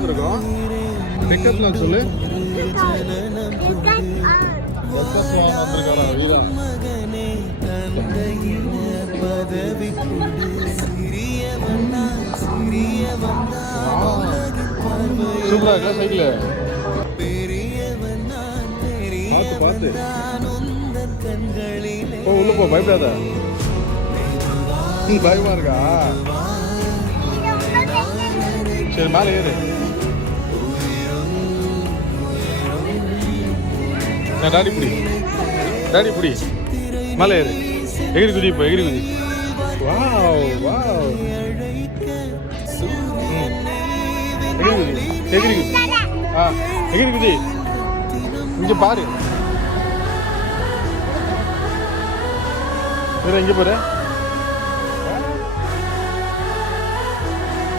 வந்திருக்கோம்? டெக்கத்லான் சொல்லு. டெக்கத்லான் வந்திருக்காரா வீரா? சூப்பரா இருக்கா சைக்கிள்? பார்த்து பார்த்து போ, உள்ள போ, பயப்படாத. பயமா இருக்கா? சரி மேலே ஏறு. டாடி பிடி, டாடி பிடி, மேலே ஏறு. எகிரி குதி, இப்போ எகிரி குதி. வாவ் வாவ், எகிரி குதி, எகிரி குதி. ஆ எகிரி குதி. இங்கே பாரு, இங்கே போற.